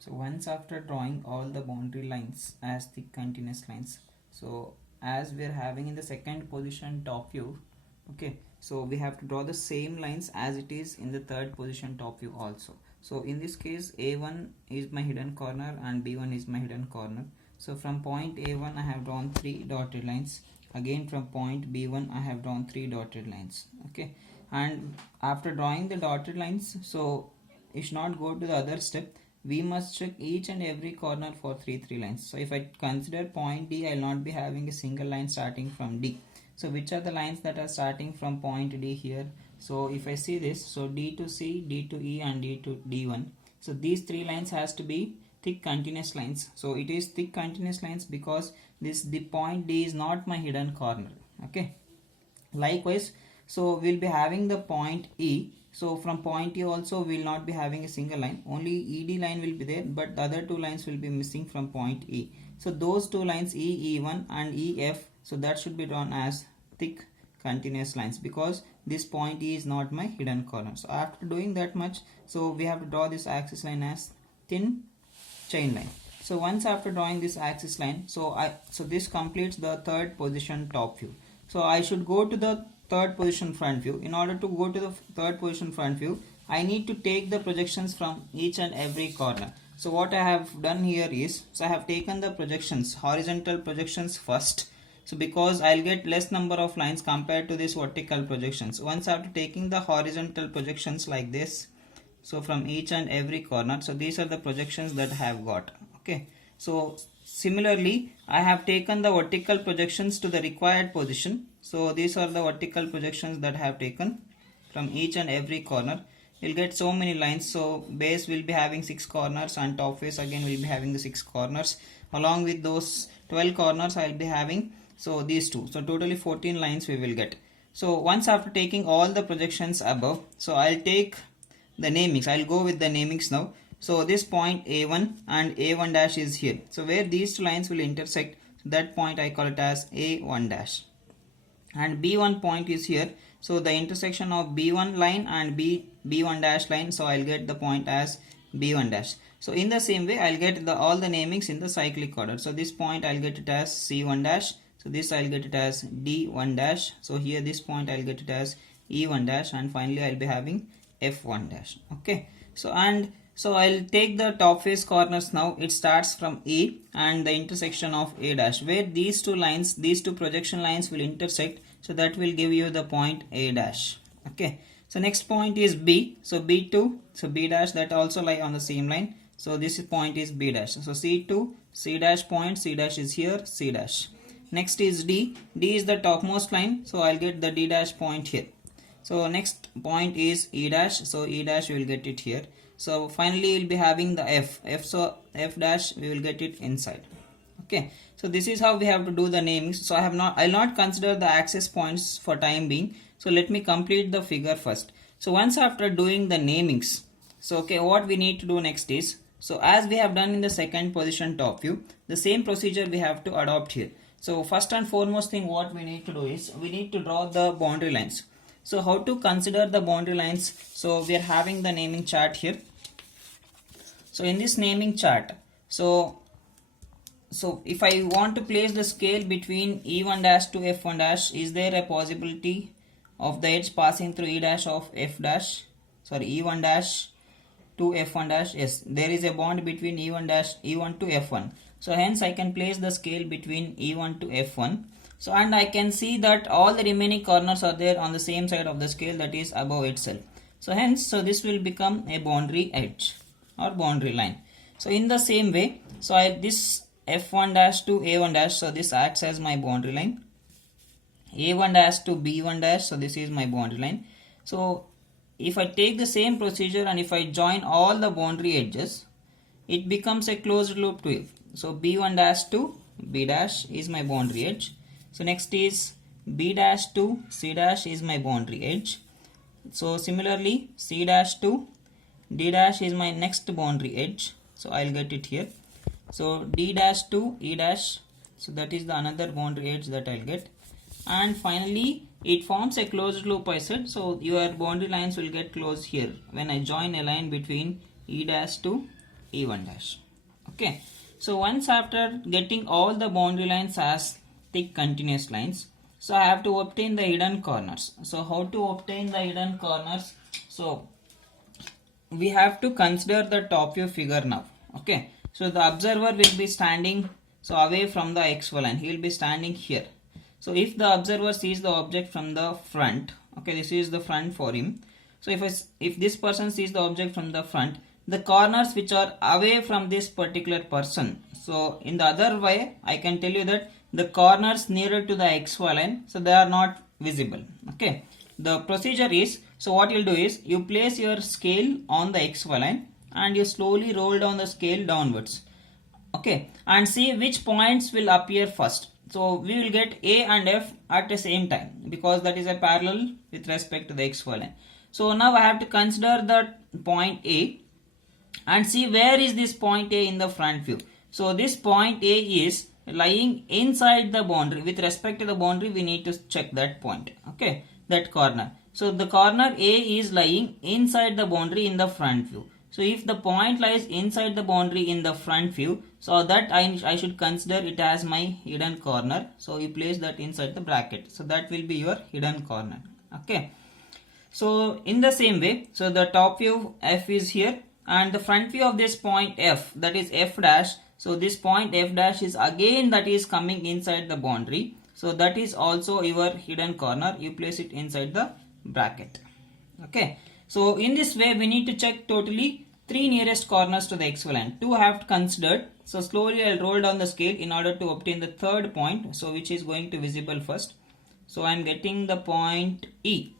So once after drawing all the boundary lines as thick continuous lines, so as we are having in the second position top view, okay, so we have to draw the same lines as it is in the third position top view also. So in this case, A1 is my hidden corner and B1 is my hidden corner. So from point A1 I have drawn 3 dotted lines. Again from point B1 I have drawn 3 dotted lines. Okay, and after drawing the dotted lines, so it should not go to the other step. We must check each and every corner for 3 lines. So if I consider point D, I will not be having a single line starting from D. So which are the lines that are starting from point D here? So if I see this, so D to C, D to E and D to D1. So these 3 lines has to be thick continuous lines. So it is thick continuous lines because the point D is not my hidden corner. Okay. Likewise, so we'll be having the point E. So from point E also we will not be having a single line. Only ED line will be there, but the other 2 lines will be missing from point E. So those 2 lines E, E1 and EF, so that should be drawn as thick continuous lines because this point E is not my hidden corner. So after doing that much, so we have to draw this axis line as thin chain line. So once after drawing this axis line, so this completes the third position top view. So I should go to the third position front view. In order to go to the third position front view, I need to take the projections from each and every corner. So what I have done here is, so I have taken the projections, horizontal projections first. So because I'll get less number of lines compared to this vertical projections. Once after taking the horizontal projections like this, so from each and every corner, so these are the projections that I have got. Okay, so similarly I have taken the vertical projections to the required position. So these are the vertical projections that I have taken from each and every corner. You'll get so many lines. So base will be having 6 corners and top face again will be having the 6 corners. Along with those 12 corners I will be having, so these two, so totally 14 lines we will get. So once after taking all the projections above, so I'll take the namings. I'll go with the namings now. So this point A1 and A1 dash is here. So where these 2 lines will intersect, so that point I call it as A1 dash. And B1 point is here. So the intersection of B1 line and B1 dash line, so I'll get the point as B1 dash. So in the same way I'll get all the namings in the cyclic order. So this point I'll get it as C1 dash. So this I'll get it as D1 dash. So here this point I'll get it as E1 dash, and finally I'll be having F1 dash. Okay, so I'll take the top face corners now. It starts from A and the intersection of A dash, where these 2 lines, these 2 projection lines will intersect, so that will give you the point A dash. Okay, so next point is B. So B2, so B dash, that also lie on the same line. So this point is B dash. So C2, C dash point, C dash is here, C dash. Next is D. D is the topmost line, so I'll get the D dash point here. So next point is E dash, so E dash we will get it here. So finally we'll be having the F. So F dash we will get it inside. Okay, so this is how we have to do the namings. So I'll not consider the access points for time being. So let me complete the figure first. So once after doing the namings, so okay, what we need to do next is, so as we have done in the second position top view, the same procedure we have to adopt here. So first and foremost thing what we need to do is, we need to draw the boundary lines. So how to consider the boundary lines? So we are having the naming chart here. So in this naming chart, so if I want to place the scale between E1 dash to F1 dash, is there a possibility of the edge passing through E dash of F dash, sorry, E1 dash to F1 dash? Yes, there is a bond between E1 to F1. So hence I can place the scale between E1 to F1. So and I can see that all the remaining corners are there on the same side of the scale, that is above itself. So hence, so this will become a boundary edge or boundary line. So in the same way, so this F1 dash to A1 dash, so this acts as my boundary line. A1 dash to B1 dash, so this is my boundary line. So if I take the same procedure and if I join all the boundary edges, it becomes a closed loop to it. So B1 dash to B dash is my boundary edge. So next is B dash to C dash is my boundary edge. So similarly C dash to D dash is my next boundary edge. So I'll get it here. So D dash to E dash, so that is the another boundary edge that I'll get. And finally it forms a closed loop, I said. So your boundary lines will get closed here when I join a line between E dash to E1 dash. Okay, so once after getting all the boundary lines as thick continuous lines, so I have to obtain the hidden corners. So how to obtain the hidden corners? So we have to consider the top view figure now. Okay, so the observer will be standing so away from the xy line. He will be standing here. So if the observer sees the object from the front, okay, this is the front for him. So if this person sees the object from the front, the corners which are away from this particular person, so in the other way I can tell you that the corners nearer to the xy line, so they are not visible. Okay, the procedure is, so what you'll do is you place your scale on the xy line and you slowly roll down the scale downwards. Okay, and see which points will appear first. So we will get A and F at the same time because that is a parallel with respect to the xy line. So now I have to consider the point A and see where is this point A in the front view. So this point A is lying inside the boundary. With respect to the boundary, we need to check that point. Okay, that corner. So the corner A is lying inside the boundary in the front view. So if the point lies inside the boundary in the front view, so that I should consider it as my hidden corner. So you place that inside the bracket. So that will be your hidden corner. Okay. So in the same way, so the top view F is here and the front view of this point F, that is F dash. So this point F dash is again that is coming inside the boundary. So that is also your hidden corner. You place it inside the bracket. Okay. So in this way we need to check totally 3 nearest corners to the xy line. 2 I have considered. So slowly I will roll down the scale in order to obtain the third point. So which is going to visible first. So I am getting the point E.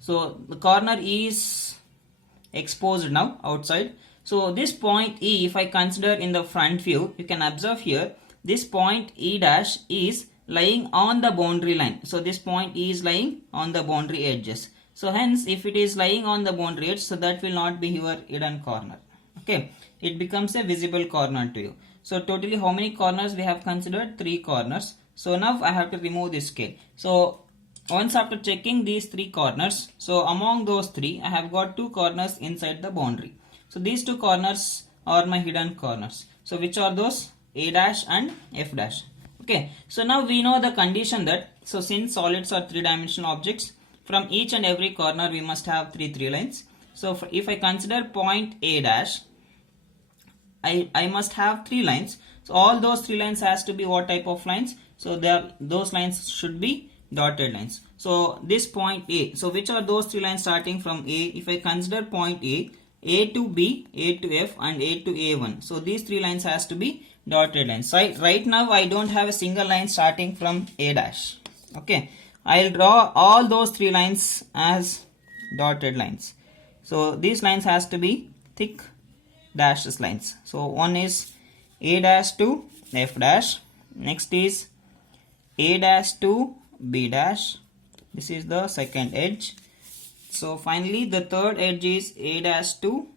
So the corner is exposed now outside. So this point E, if I consider in the front view, you can observe here this point E dash is lying on the boundary line. So this point E is lying on the boundary edges. So hence if it is lying on the boundary edge, so that will not be your hidden corner. Okay, it becomes a visible corner to you. So totally how many corners we have considered? 3 corners. So now I have to remove this scale. So once after checking these 3 corners, so among those 3 I have got 2 corners inside the boundary. So these 2 corners are my hidden corners. So which are those? A dash and F dash. Okay, so now we know the condition that, so since solids are 3-dimensional objects, from each and every corner we must have 3 lines. So if I consider point A dash, I must have 3 lines. So all those 3 lines has to be what type of lines? So those lines should be dotted lines. So this point A, so which are those 3 lines starting from A? If I consider point A to B, A to F and A to A1. So these 3 lines has to be dotted lines. So right now I don't have a single line starting from A dash. Okay, I'll draw all those 3 lines as dotted lines. So these lines has to be thick dashes lines. So one is A dash to F dash. Next is A dash to B dash. This is the second edge. So finally the third edge is A dash to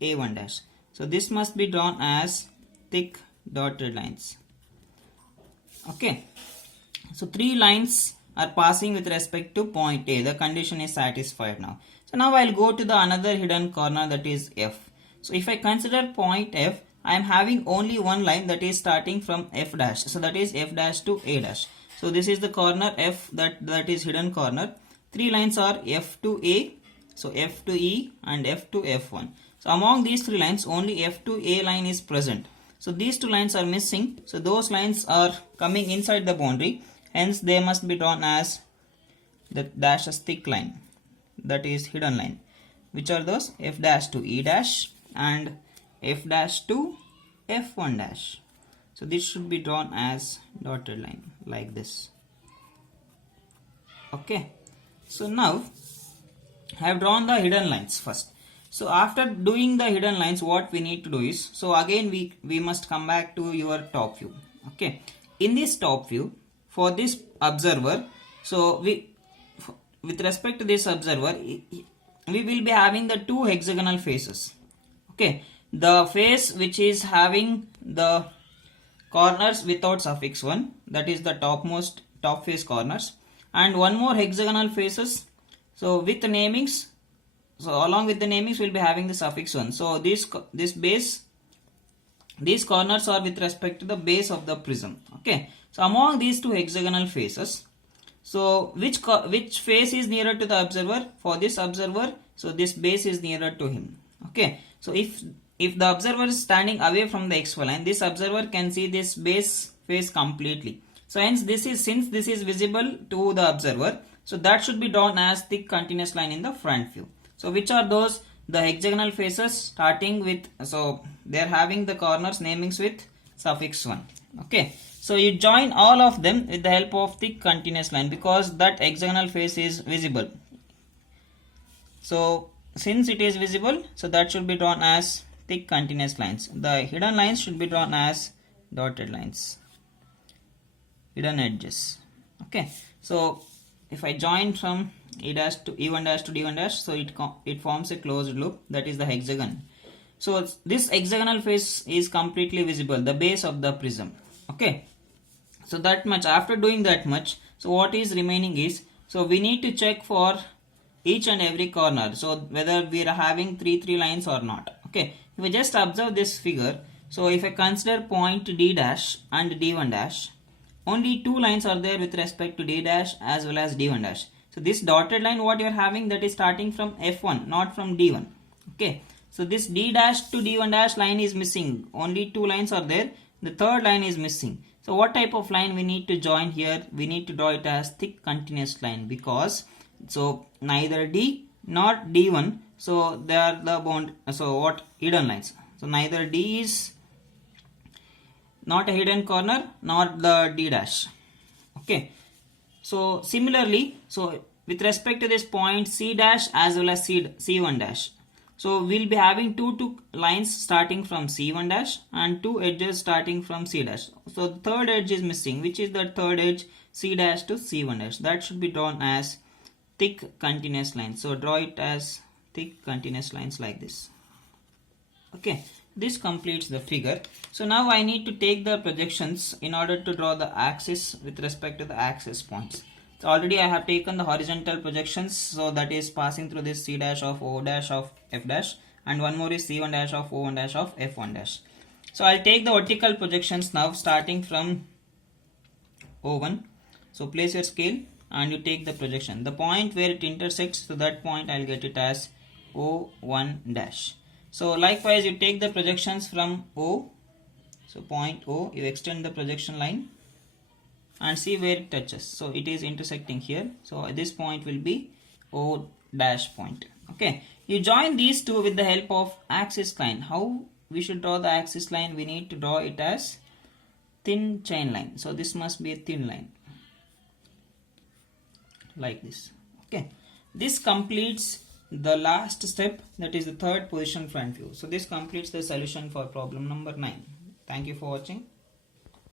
A1 dash. So this must be drawn as thick dotted lines. Okay. So 3 lines are passing with respect to point A. The condition is satisfied now. So now I'll go to the another hidden corner, that is F. So if I consider point F, I am having only one line that is starting from F dash. So that is F dash to A dash. So this is the corner F that is hidden corner. 3 lines are F to A, so F to E and F to F1. So among these 3 lines only F to A line is present. So these 2 lines are missing. So those lines are coming inside the boundary. Hence they must be drawn as the dash as thick line, that is hidden line. Which are those? F dash to E dash and F dash to F1 dash. So this should be drawn as dotted line like this. Okay. So now I have drawn the hidden lines first. So after doing the hidden lines, what we need to do is, so again we must come back to your top view. Okay. In this top view, for this observer, so with respect to this observer, we will be having the 2 hexagonal faces. Okay. The face which is having the corners without suffix 1, that is the top face corners, and one more hexagonal faces, so with namings, So along with the namings we'll be having the suffix 1. So these corners are with respect to the base of the prism. Okay. So among these two hexagonal faces, so which face is nearer to the observer? For this observer, so this base is nearer to him. Okay. So if the observer is standing away from the xy line, this observer can see this base face completely. So hence since this is visible to the observer, so that should be drawn as thick continuous line in the front view. So which are those? The hexagonal faces starting with, so they are having the corners namings with suffix 1. Okay. So you join all of them with the help of thick continuous line because that hexagonal face is visible. So since it is visible, so that should be drawn as thick continuous lines. The hidden lines should be drawn as dotted lines, hidden edges. Okay. So if I join from E dash to E1 dash to D1 dash, so it forms a closed loop, that is the hexagon. So this hexagonal face is completely visible, the base of the prism. Okay. So that much, after doing that much, so what is remaining is, so we need to check for each and every corner, so whether we are having three lines or not. Okay. If we just observe this figure, so if I consider point D dash and D1 dash, only two lines are there with respect to D dash as well as D1 dash. So this dotted line what you are having, that is starting from F1, not from D1. Okay. So this D dash to D1 dash line is missing. Only two lines are there. The third line is missing. So what type of line we need to join here? We need to draw it as thick continuous line because so neither D nor D1, so they are the bond, so what, hidden lines. So neither D is not a hidden corner nor the D dash. Okay. So similarly, so with respect to this point C dash as well as C1 dash, so we'll be having two lines starting from C1 dash and two edges starting from C dash. So the third edge is missing, which is the third edge, C dash to C1 dash. That should be drawn as thick continuous lines. So draw it as thick continuous lines like this. Okay. This completes the figure. So now I need to take the projections in order to draw the axis with respect to the axis points. So already I have taken the horizontal projections, so that is passing through this C dash of O dash of F dash, and one more is C1 dash of O1 dash of F1 dash. So I'll take the vertical projections now starting from O1. So place your scale and you take the projection. The point where it intersects, so that point I'll get it as O1 dash. So likewise you take the projections from O, so point O, you extend the projection line and see where it touches. So it is intersecting here. So this point will be O dash point. Okay. You join these two with the help of axis line. How we should draw the axis line? We need to draw it as thin chain line. So this must be a thin line like this. Okay. This completes the last step, that is the third position front view. So this completes the solution for problem number 9. Thank you for watching.